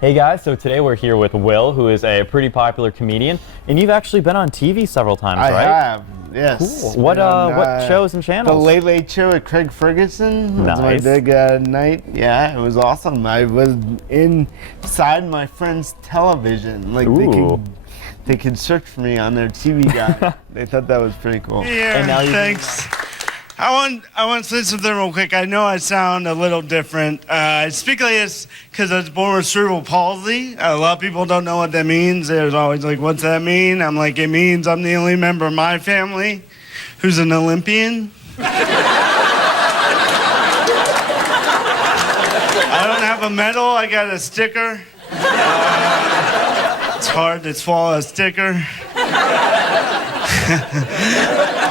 Hey guys, so today we're here with Will, who is a pretty popular comedian, and you've actually been on TV several times, right? I have, yes. Cool. What shows and channels? The Late Late Show with Craig Ferguson. Nice. Was my big night. Yeah, it was awesome. I was inside my friend's television. Like they could search for me on their TV guide. They thought that was pretty cool. Yeah, thanks. I want to say something real quick. I know I sound a little different. I speak like this because I was born with cerebral palsy. A lot of people don't know what that means. There's always like, what's that mean? I'm like, it means I'm the only member of my family who's an Olympian. I don't have a medal. I got a sticker. It's hard to swallow a sticker.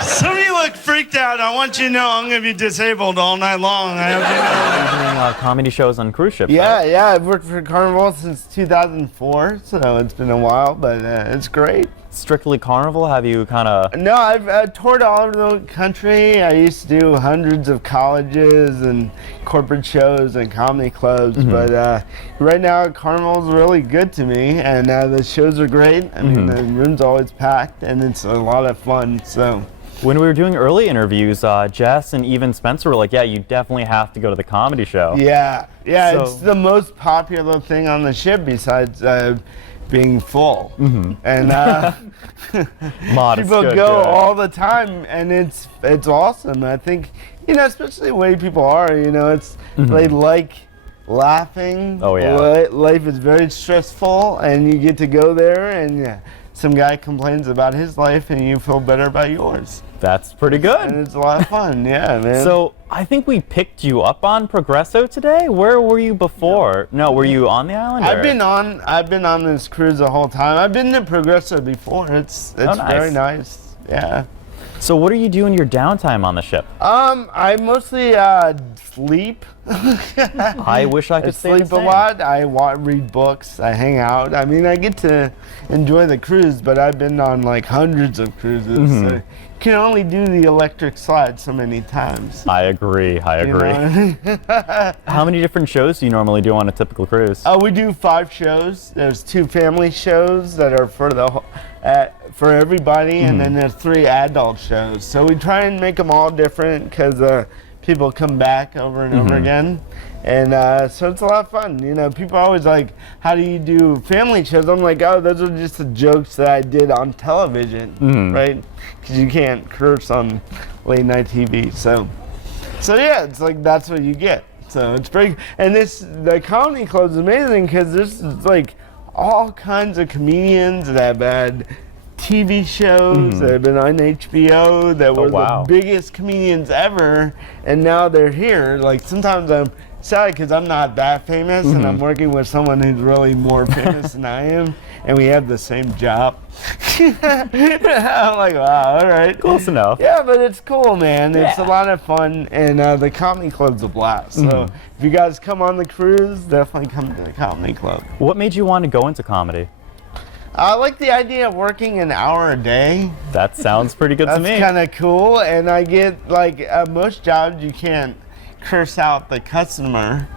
Some of you look freaked out. I want you to know I'm going to be disabled all night long. I hope you know. Doing comedy shows on cruise ships. Yeah, right? yeah. I've worked for Carnival since 2004, so it's been a while, but it's great. Strictly Carnival? Have you kind of... No, I've toured all over the country. I used to do hundreds of colleges and corporate shows and comedy clubs, but right now Carnival's really good to me, and the shows are great. I mean, the room's always packed, and it's a lot of fun, so... When we were doing early interviews, Jess and even Spencer were like, yeah, you definitely have to go to the comedy show. Yeah, yeah, So- it's the most popular thing on the ship besides being full. And Modest, people good, go good. all the time, and it's awesome. I think, especially the way people are, it's they like laughing. Oh, yeah. Life is very stressful, and you get to go there, and some guy complains about his life, and you feel better about yours. That's pretty good. And it's a lot of fun, yeah, man. So I think we picked you up on Progresso today. Where were you before? No, were you on the island? I've been on this cruise the whole time. I've been to Progresso before. It's nice. very nice. Yeah. So what do you do in your downtime on the ship? I mostly sleep. I wish I could say the sleep a same. lot. I read books. I hang out. I mean, I get to enjoy the cruise, but I've been on like hundreds of cruises. So you can only do the electric slide so many times. I agree. You know? How many different shows do you normally do on a typical cruise? We do 5 shows. There's 2 family shows that are for the for everybody, and then there's 3 adult shows. So we try and make them all different because people come back over and over again, and so it's a lot of fun. People are always like, "How do you do family shows?" I'm like, "Oh, those are just the jokes that I did on television, right? Because you can't curse on late night TV." So yeah, it's like that's what you get. So it's pretty. And the comedy club is amazing because there's like all kinds of comedians that have had TV shows that have been on HBO that were the biggest comedians ever, and now they're here. Like sometimes I'm sad because I'm not that famous, and I'm working with someone who's really more famous than I am, and we have the same job. I'm like, wow, all right. Close enough. Yeah, but it's cool, man. It's a lot of fun, and the comedy club's a blast. So if you guys come on the cruise, definitely come to the comedy club. What made you want to go into comedy? I like the idea of working an hour a day. That sounds pretty good to me. That's kind of cool, and I get like most jobs you can't curse out the customer,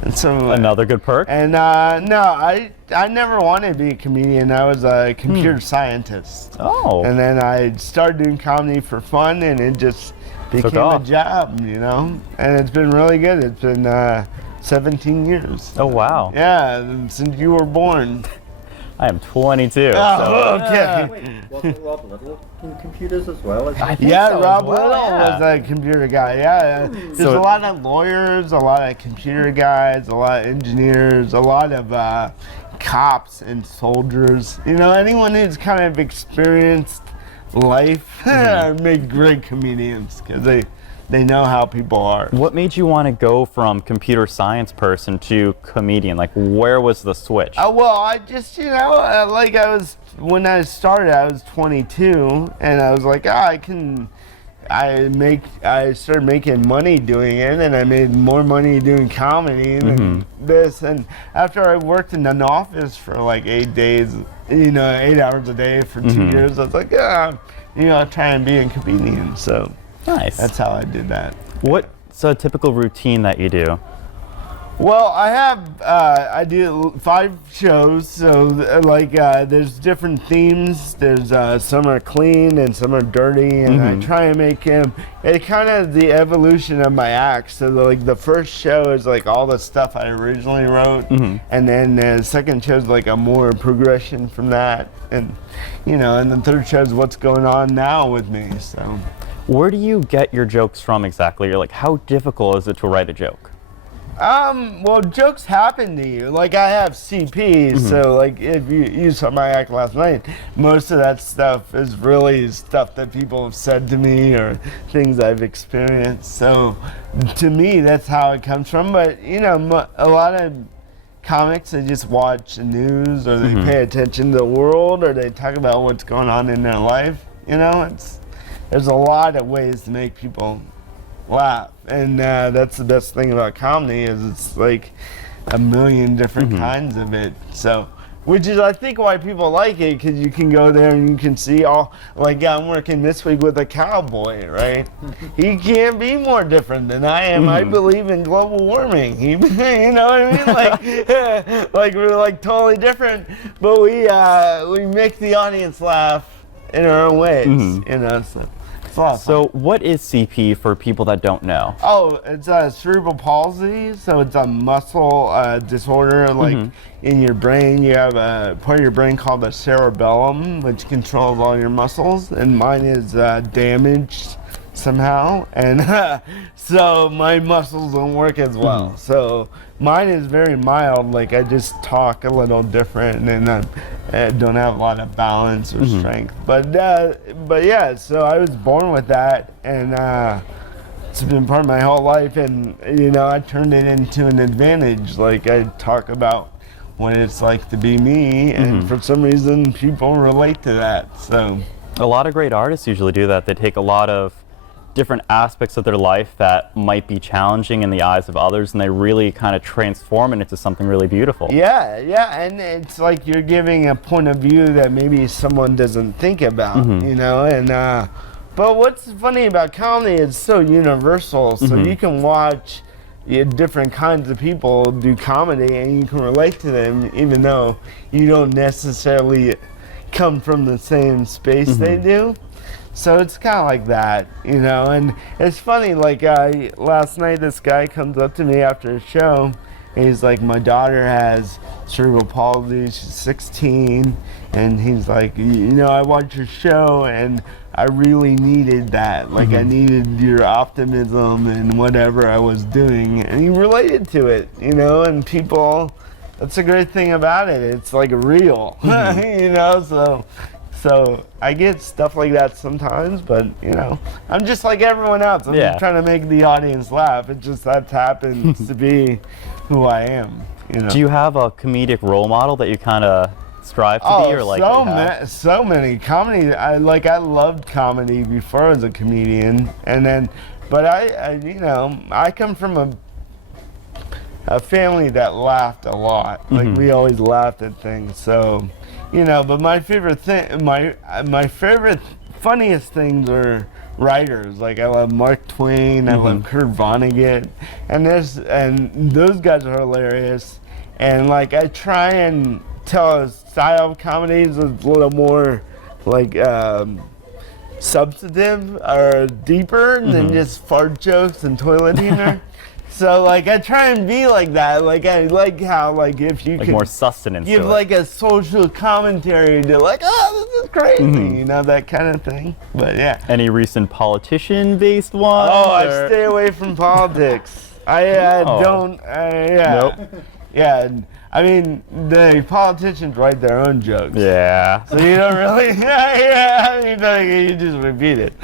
and so Another good perk. And no, I never wanted to be a comedian. I was a computer scientist. Oh. And then I started doing comedy for fun, and it just became a job, And it's been really good. It's been 17 years. Oh wow. Yeah, since you were born. I am 22. Oh, okay. Wait, wasn't Rob Little in computers as well? I think Yeah, so Rob as well, Little was a computer guy. Yeah, there's a lot of lawyers, a lot of computer guys, a lot of engineers, a lot of cops and soldiers. Anyone who's kind of experienced life make great comedians because they know how people are. What made you want to go from computer science person to comedian? Like, where was the switch? Well, I just, when I started, I was 22, and I was like, I started making money doing it, and I made more money doing comedy than this. And after I worked in an office for like 8 days, 8 hours a day for 2 years, I was like, I'll try and be a comedian. So Nice. that's how I did that. What's a typical routine that you do? Well, I do 5 shows, so there's different themes. There's some are clean and some are dirty, and I try and make it kind of the evolution of my act. So the first show is like all the stuff I originally wrote, and then the second show is like a more progression from that, and and the third show is what's going on now with me. So, Where do you get your jokes from exactly? Or like, how difficult is it to write a joke? Well, jokes happen to you. Like, I have CP, so like if you saw my act last night, most of that stuff is really stuff that people have said to me or things I've experienced. So to me, that's how it comes from. But a lot of comics, they just watch the news, or they pay attention to the world, or they talk about what's going on in their life. There's a lot of ways to make people laugh, and that's the best thing about comedy, is it's like a million different kinds of it. So, which is I think why people like it, because you can go there and you can see all, like I'm working this week with a cowboy, right? He can't be more different than I am. I believe in global warming. You know what I mean? Like we're like totally different, but we make the audience laugh in our own ways, so. So what is CP for people that don't know? Oh, it's a cerebral palsy, so it's a muscle disorder. Like in your brain, you have a part of your brain called the cerebellum, which controls all your muscles, and mine is damaged somehow, and so my muscles don't work as well. So mine is very mild, like I just talk a little different, and I don't have a lot of balance or strength. But yeah, so I was born with that, and it's been part of my whole life, and I turned it into an advantage. Like I talk about what it's like to be me, and for some reason people relate to that. So a lot of great artists usually do that. They take a lot of different aspects of their life that might be challenging in the eyes of others, and they really kind of transform it into something really beautiful. Yeah, and it's like you're giving a point of view that maybe someone doesn't think about, and but what's funny about comedy is so universal, so you can watch different kinds of people do comedy and you can relate to them even though you don't necessarily come from the same space they do. So it's kind of like that, and it's funny, like last night this guy comes up to me after a show, and he's like, my daughter has cerebral palsy, she's 16, and he's like, I watched your show and I really needed that, like I needed your optimism and whatever I was doing, and he related to it, and people, that's a great thing about it, it's like real, So I get stuff like that sometimes, but I'm just like everyone else. I'm just trying to make the audience laugh. It just that happens to be who I am. Do you have a comedic role model that you kind of strive to be, or like? So many comedy. I loved comedy before I was a comedian, and then, but I come from a family that laughed a lot. Like we always laughed at things. So. But my favorite thing, my favorite funniest things are writers. Like I love Mark Twain, I love Kurt Vonnegut, and those guys are hilarious. And like I try and tell a style of comedies that's a little more like substantive or deeper than just fart jokes and toilet humor. So like I try and be like that. Like I like how like if you like could more sustenance give to like a social commentary to like, oh, this is crazy, that kind of thing. But yeah. Any recent politician-based ones? Oh, I stay away from politics. I don't. Nope. Yeah. I mean, the politicians write their own jokes. Yeah. So you don't really. You just repeat it.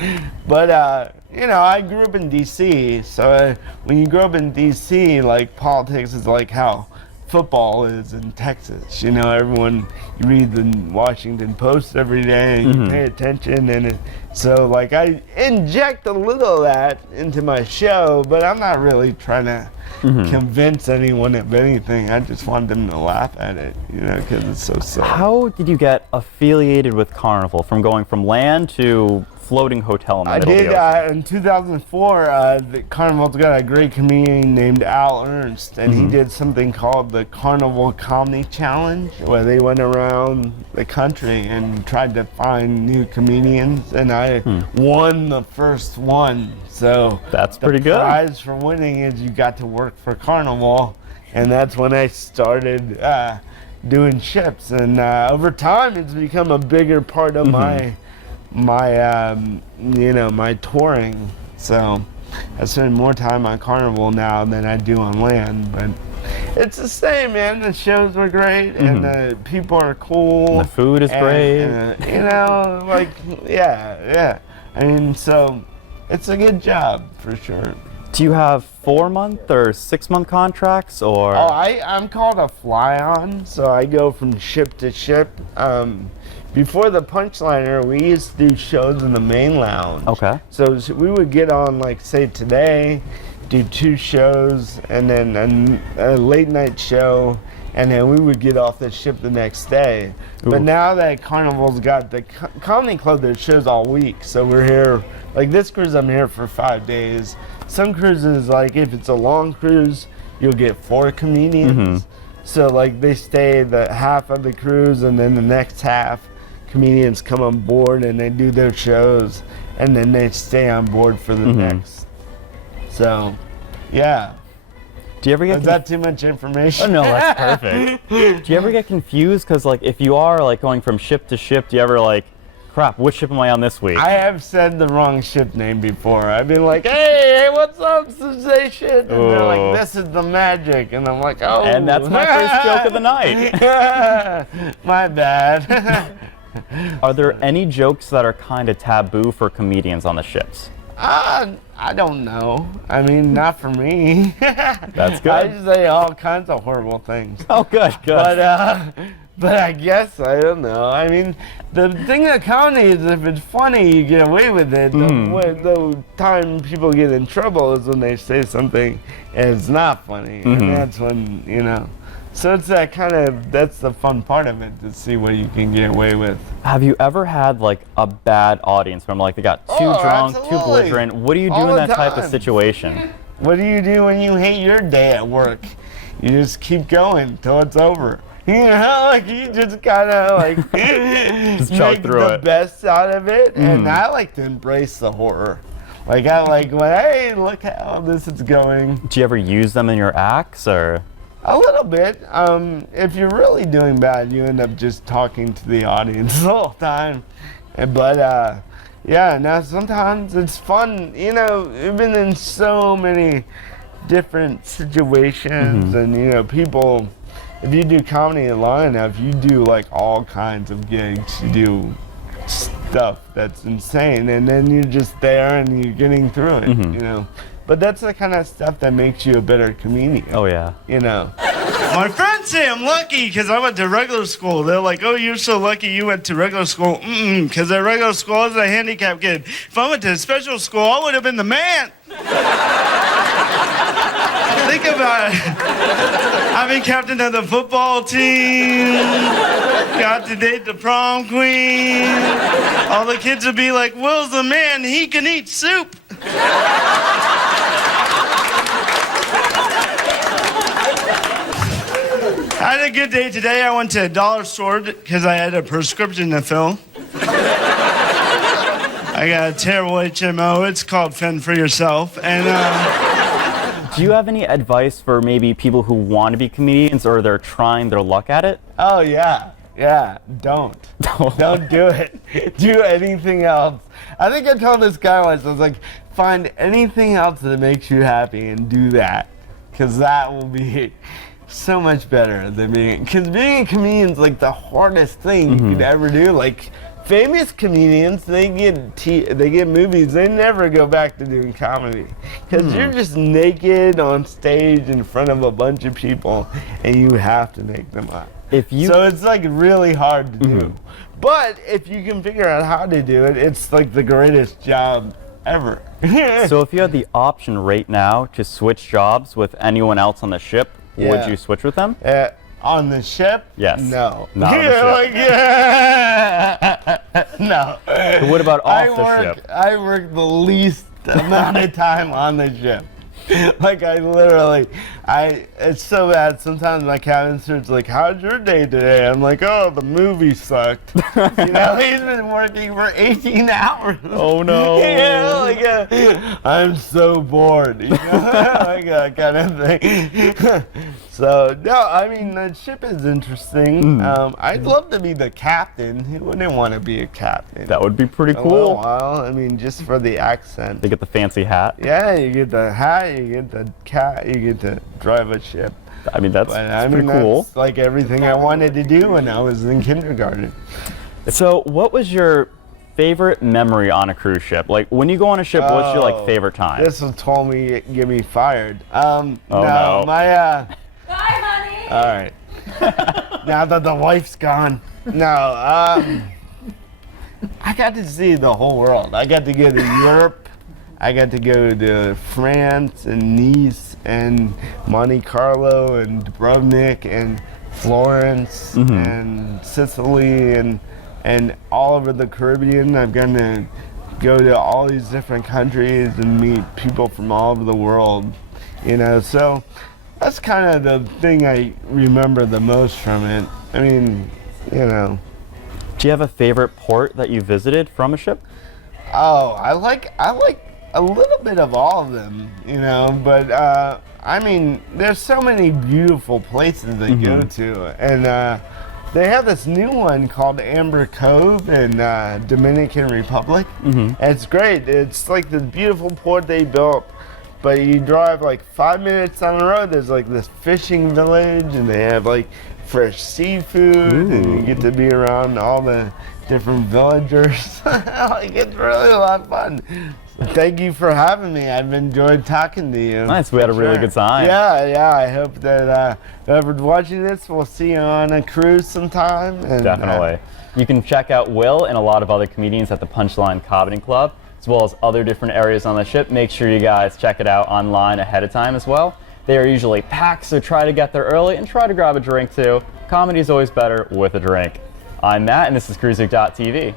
But I grew up in D.C., so when you grow up in D.C., like politics is like how football is in Texas. Everyone, you read the Washington Post every day and you pay attention, and so like I inject a little of that into my show, but I'm not really trying to convince anyone of anything. I just want them to laugh at it, because it's so silly. How did you get affiliated with Carnival, from going from land to floating hotel in the I middle did of the ocean. in 2004. The Carnival's got a great comedian named Al Ernst, and he did something called the Carnival Comedy Challenge, where they went around the country and tried to find new comedians, and I won the first one. So That's pretty the good. prize for winning is you got to work for Carnival, and that's when I started doing ships, and over time it's become a bigger part of my my touring. So I spend more time on Carnival now than I do on land, but it's the same, man. The shows were great, and the people are cool. The food is great. Yeah. I mean, so it's a good job for sure. Do you have 4-month or 6-month contracts, or? Oh, I'm called a fly-on, so I go from ship to ship. Before the Punchliner, we used to do shows in the main lounge. Okay. So we would get on, like, say today, do 2 shows, and then a late night show, and then we would get off the ship the next day. Ooh. But now that Carnival's got the comedy club, there's shows all week, so we're here. Like this cruise, I'm here for 5 days. Some cruises, like if it's a long cruise, you'll get 4 comedians. So like they stay the half of the cruise, and then the next half, comedians come on board and they do their shows, and then they stay on board for the next. So, yeah. Do you ever get Is that too much information? Oh no, that's perfect. Do you ever get confused? Because like if you are like going from ship to ship, do you ever like, crap, which ship am I on this week? I have said the wrong ship name before. I've been like, hey, what's up, sensation? And they're like, this is the magic. And I'm like, oh. And that's my first joke of the night. My bad. Are there any jokes that are kind of taboo for comedians on the ships? I don't know. I mean, not for me. That's good. I just say all kinds of horrible things. Oh, good. But I guess, I don't know. I mean, the thing of comedy is if it's funny, you get away with it. The time people get in trouble is when they say something and it's not funny. And that's when, So it's that that's the fun part of it, to see what you can get away with. Have you ever had like a bad audience from like they got too drunk, absolutely. too belligerent? What do you do All in the that type of time. situation? What do you do when you hate your day at work? You just keep going till it's over. Like you just kind of like Just chug make through the it. best out of it. And I like to embrace the horror. Like I like, hey, look how this is going. Do you ever use them in your acts, or? A little bit. If you're really doing bad, you end up just talking to the audience the whole time. But yeah, now sometimes it's fun. You've been in so many different situations, and people. If you do comedy long enough, you do like all kinds of gigs. You do stuff that's insane, and then you're just there and you're getting through it. But that's the kind of stuff that makes you a better comedian. Oh yeah. My friends say I'm lucky because I went to regular school. They're like, oh, you're so lucky you went to regular school. Because at regular school, I was a handicapped kid. If I went to special school, I would have been the man. Think about it. I've been captain of the football team. Got to date the prom queen. All the kids would be like, Will's the man. He can eat soup. I had a good day today. I went to a dollar store because I had a prescription to fill. I got a terrible HMO. It's called Fend for Yourself. And Do you have any advice for maybe people who want to be comedians or they're trying their luck at it? Oh yeah. Don't do it. Do anything else. I think I told this guy once. I was like, find anything else that makes you happy and do that, because that will be so much better than being a comedian is like the hardest thing you could ever do. Like famous comedians, they get movies, they never go back to doing comedy because you're just naked on stage in front of a bunch of people and you have to make them up. So it's like really hard to do. But if you can figure out how to do it, it's like the greatest job ever. So if you had the option right now to switch jobs with anyone else on the ship, would you switch with them? On the ship? Yes. No. Not on the ship. No. What about off the ship? I work the least amount of time on the ship. Like it's so bad. Sometimes my cabin steward's like, "How's your day today?" I'm like, "Oh, the movie sucked." You know, he's been working for 18 hours. Oh no. Yeah, I'm so bored. You know, like that kind of thing. So no, I mean the ship is interesting. I'd love to be the captain. Who wouldn't want to be a captain? That would be pretty A cool. little while. I mean, just for the accent. They get the fancy hat. Yeah, you get the hat, you get the cat, you get to drive a ship. I mean, that's pretty cool. That's like everything I wanted to do when I was in kindergarten. So, what was your favorite memory on a cruise ship? Like, when you go on a ship, what's your favorite time? This will get me fired. no. My Bye, honey. all right. Now that the wife's gone. No, I got to see the whole world. I got to go to Europe. I got to go to France and Nice and Monte Carlo and Dubrovnik and Florence and Sicily and all over the Caribbean. I'm going to go to all these different countries and meet people from all over the world, you know. So that's kind of the thing I remember the most from it. I mean, you know. Do you have a favorite port that you visited from a ship? Oh, I like a little bit of all of them, you know, but I mean, there's so many beautiful places they go to, and they have this new one called Amber Cove in Dominican Republic. It's great. It's like this beautiful port they built, but you drive like 5 minutes down the road, there's like this fishing village, and they have like fresh seafood, and you get to be around all the different villagers. Like, it's really a lot of fun. Thank you for having me. I've enjoyed talking to you. Nice. We had a really good time. Yeah. I hope that whoever's watching this will see you on a cruise sometime. And, Definitely. You can check out Will and a lot of other comedians at the Punchline Comedy Club, as well as other different areas on the ship. Make sure you guys check it out online ahead of time as well. They are usually packed, so try to get there early and try to grab a drink too. Comedy is always better with a drink. I'm Matt, and this is Cruiseweek TV.